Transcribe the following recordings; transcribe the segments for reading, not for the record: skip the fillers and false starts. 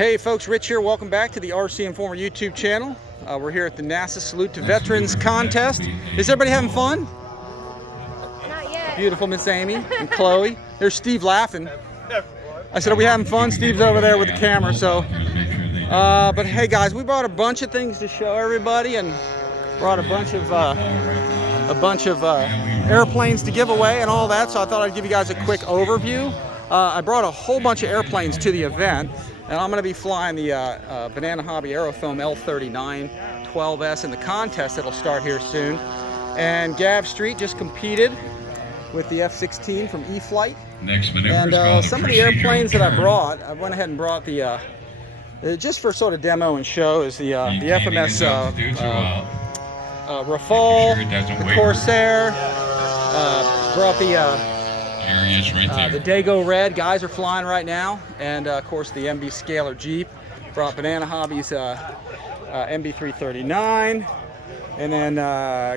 Hey folks, Rich here. Welcome back to the RCINFORMER YouTube channel. We're here at the NASA Salute to Veterans contest. Is everybody having fun? Not yet. Beautiful Miss Amy and Chloe. There's Steve laughing. I said, are we having fun? Steve's over there with the camera. So, but hey guys, we brought a bunch of things to show everybody, and brought a bunch of airplanes to give away and all that. So I thought I'd give you guys a quick overview. I brought a whole bunch of airplanes to the event. And I'm going to be flying the Banana Hobby Aerofoam L39 12S in the contest that'll start here soon. And Gav Street just competed with the F-16 from E-Flight. And some of the airplanes that I brought, I went ahead and brought the, just for sort of demo and show, is the FMS Raffle, the Corsair, brought the Dago Red, guys are flying right now, and of course the MB Scalar Jeep. Brought Banana Hobby's MB339, and then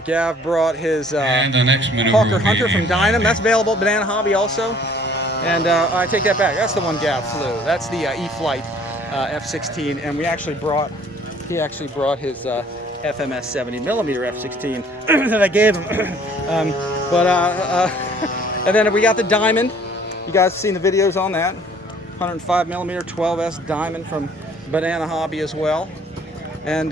Gav brought his Hawker Hunter from Dynam. That's available at Banana Hobby also. And I take that back, that's the one Gav flew. That's the E-Flight F-16, and he actually brought his FMS 70mm F-16 that I gave him. And then we got the Diamond. You guys have seen the videos on that. 105mm 12S Diamond from Banana Hobby as well. And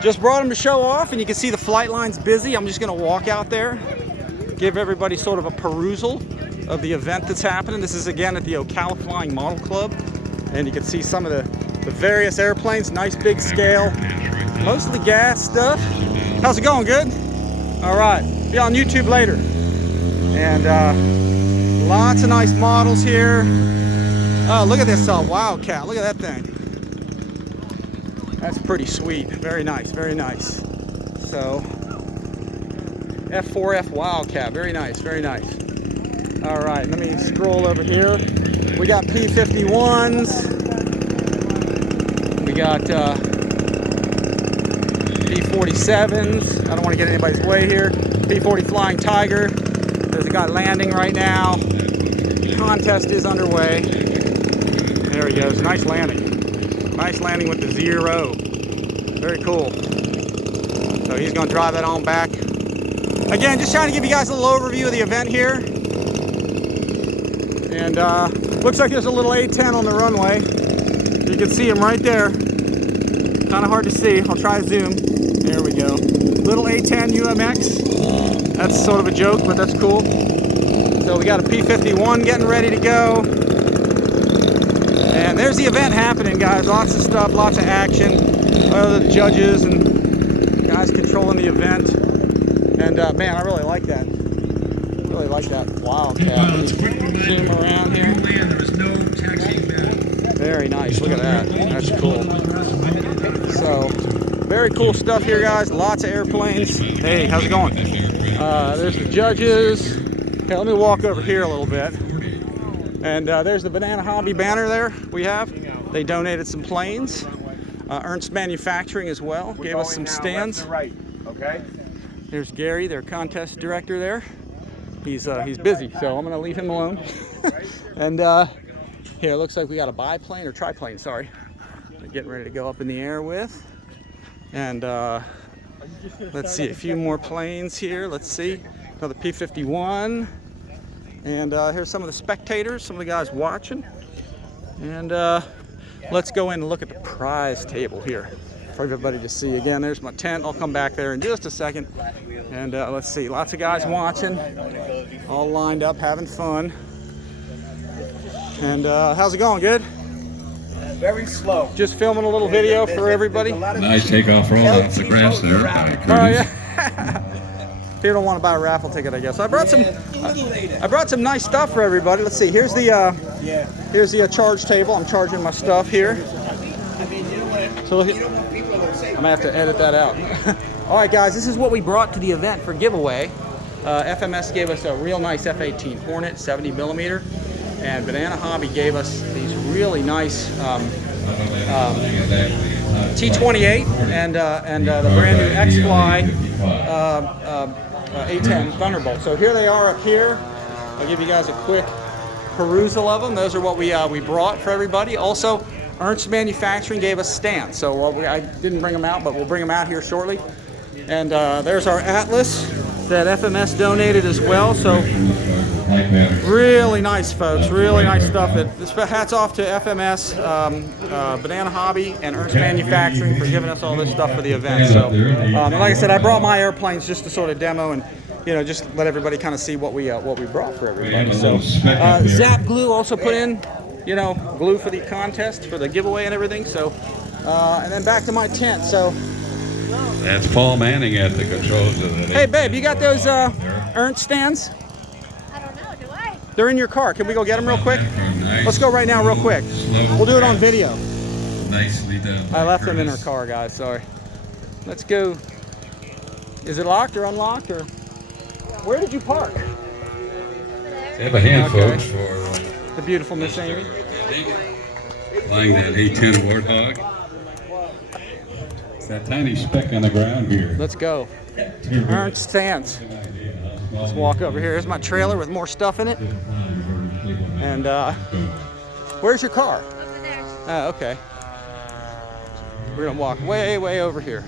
just brought him to show off, and you can see the flight line's busy. I'm just gonna walk out there, give everybody sort of a perusal of the event that's happening. This is again at the Ocala Flying Model Club. And you can see some of the various airplanes, nice big scale, mostly gas stuff. How's it going, good? All right, be on YouTube later. And lots of nice models here. Oh, look at this Wildcat. Look at that thing. That's pretty sweet. Very nice, very nice. So, F4F Wildcat. Very nice, very nice. All right, let me scroll over here. We got P-51s. We got P-47s. I don't want to get anybody's way here. P-40 Flying Tiger. There's a guy landing right now. Contest is underway. There he goes. Nice landing. Nice landing with the 0. Very cool. So he's going to drive that on back. Again, just trying to give you guys a little overview of the event here. And looks like there's a little A-10 on the runway. You can see him right there. Kind of hard to see. I'll try to zoom. There we go. Little A-10 UMX. That's sort of a joke, but that's cool. So we got a P-51 getting ready to go. And there's the event happening, guys. Lots of stuff, lots of action. The judges and guys controlling the event. And man, I really like that. Really like that Wildcat. Zoom around here. Very nice. Look at that. That's cool. So, very cool stuff here, guys. Lots of airplanes. Hey, how's it going? There's the judges. Okay, let me walk over here a little bit. And there's the Banana Hobby banner there we have. They donated some planes. Ernst Manufacturing as well gave us some stands. There's Gary, their contest director there. He's busy, so I'm going to leave him alone. And here, it looks like we got a biplane or triplane, sorry. They're getting ready to go up in the air with. And let's see, a few more planes here. Let's see, another P-51. And here's some of the spectators, some of the guys watching. And let's go in and look at the prize table here for everybody to see. Again, there's my tent. I'll come back there in just a second. And let's see, lots of guys watching, all lined up, having fun. And how's it going, good? Very slow. Just filming a little video for everybody. Nice takeoff roll off the grass there. Oh yeah. People don't want to buy a raffle ticket, I guess. I brought some nice stuff for everybody. Let's see. Here's the charge table. I'm charging my stuff here. So I'm gonna have to edit that out. All right, guys. This is what we brought to the event for giveaway. FMS gave us a real nice F-18 Hornet 70mm, and Banana Hobby gave us these really nice T-28 and the brand new X-Fly A-10 Thunderbolt. So here they are up here. I'll give you guys a quick perusal of them. Those are what we brought for everybody. Also, Ernst Manufacturing gave us stands, so I didn't bring them out, but we'll bring them out here shortly. And there's our Atlas that FMS donated as well. So really nice, folks. Really nice stuff. Hats off to FMS, Banana Hobby, and Ernst Manufacturing for giving us all this stuff for the event. So, and like I said, I brought my airplanes just to sort of demo and just let everybody kind of see what we brought for everybody. So, Zap Glue also put in, glue for the contest, for the giveaway and everything. So, and then back to my tent. So, That's Paul Manning at the controls of the. hey, babe, you got those Ernst stands? I don't know, do I? They're in your car. Can we go get them real quick? Let's go right now, real quick. We'll do it on video. Nicely done. I left them in her car, guys. Sorry. Let's go. Is it locked or unlocked, or where did you park? They have a hand, Okay. folks, for The beautiful Miss Amy. flying that A-10 Warthog. It's that tiny speck on the ground here. Let's go. Ernst stands. Let's walk over here. Here's my trailer with more stuff in it. And where's your car? Over there. Oh, okay. We're gonna walk way, way over here.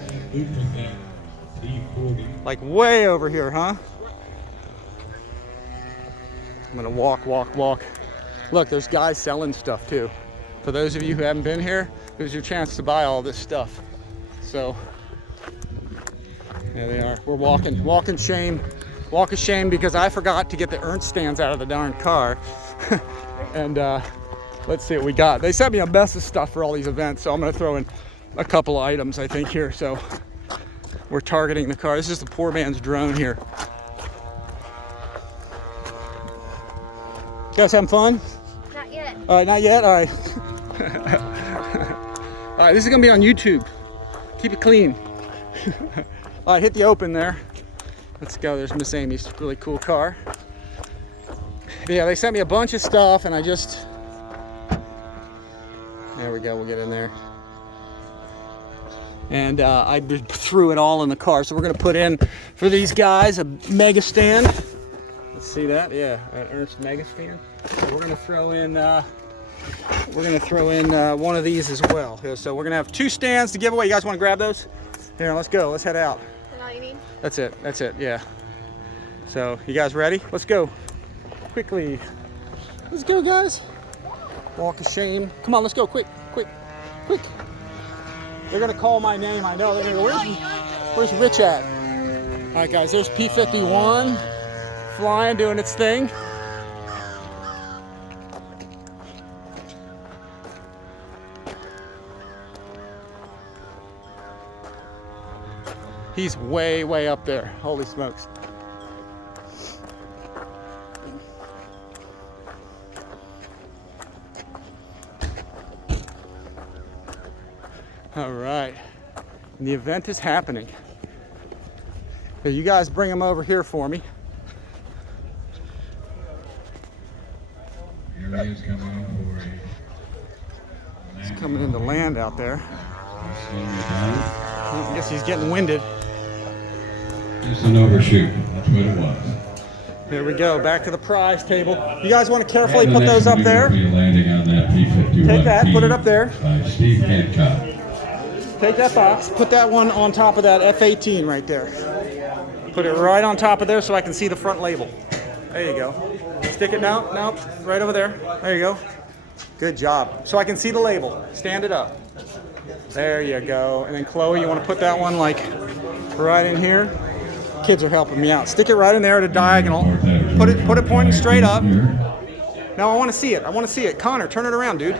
Like way over here, huh? I'm gonna walk, walk, walk. Look, there's guys selling stuff too. For those of you who haven't been here, here's your chance to buy all this stuff. So, there they are. We're walking, walk of shame because I forgot to get the Ernst stands out of the darn car. And let's see what we got. They sent me a mess of stuff for all these events, so I'm gonna throw in a couple of items, I think, here. So we're targeting the car. This is the poor man's drone here. You guys having fun? Not yet. All right, not yet? All right. All right, this is gonna be on YouTube. Keep it clean. All right, hit the open there. Let's go. There's Miss Amy's really cool car. Yeah, they sent me a bunch of stuff, and I just... There we go. We'll get in there. And I threw it all in the car. So we're going to put in, for these guys, a mega stand. Let's see that. Yeah, an Ernst mega stand. So we're going to throw in... one of these as well. Here, so we're gonna have 2 stands to give away. You guys want to grab those? Here, let's go. Let's head out. Is that all you need? That's it. That's it. Yeah. So you guys ready? Let's go. Quickly. Let's go, guys. Walk of shame. Come on, let's go. Quick, quick, quick. They're gonna call my name. I know. They're gonna go, where's Rich at? All right, guys. There's P-51 flying, doing its thing. He's way, way up there. Holy smokes. All right. And the event is happening. So you guys bring him over here for me. Here he is coming on for He's coming into land out there. I guess he's getting winded. Just an overshoot. That's what it was. There we go. Back to the prize table. You guys want to carefully put those up there? Landing on that P-51. Take that. Put it up there. By Steve Hancock. Take that box. Put that one on top of that F-18 right there. Put it right on top of there so I can see the front label. There you go. Stick it now. Nope. Right over there. There you go. Good job. So I can see the label. Stand it up. There you go. And then Chloe, you want to put that one like right in here? Kids are helping me out. Stick it right in there at a diagonal. Put it pointing straight up. Now I want to see it. I want to see it. Connor, turn it around, dude.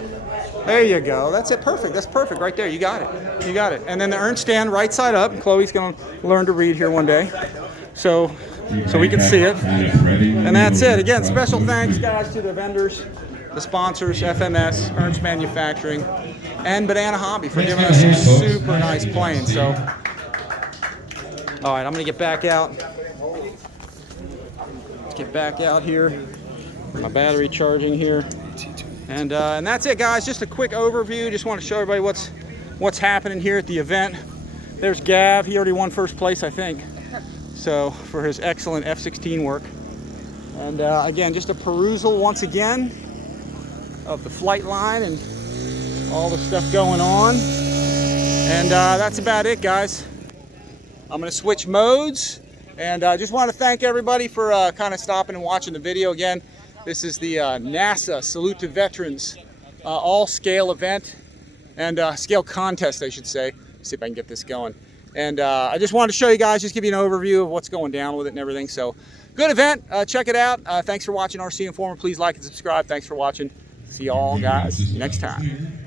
There you go. That's it. Perfect. That's perfect right there. You got it. You got it. And then the Ernst stand right side up. Chloe's going to learn to read here one day. So we can see it. And that's it. Again, special thanks, guys, to the vendors, the sponsors, FMS, Ernst Manufacturing, and Banana Hobby for giving us some super nice planes. So, all right, I'm going to get back out. Let's get back out here. My battery charging here. And that's it, guys. Just a quick overview. Just want to show everybody what's happening here at the event. There's Gav. He already won first place, I think. So for his excellent F-16 work. And again, just a perusal once again. of the flight line and all the stuff going on. And that's about it, guys. I'm going to switch modes, and I just want to thank everybody for kind of stopping and watching the video again. This is the NASA Salute to Veterans all-scale event, and scale contest, I should say. Let's see if I can get this going. And I just wanted to show you guys, just give you an overview of what's going down with it and everything. So, good event. Check it out. Thanks for watching RC Informer. Please like and subscribe. Thanks for watching. See y'all guys next time.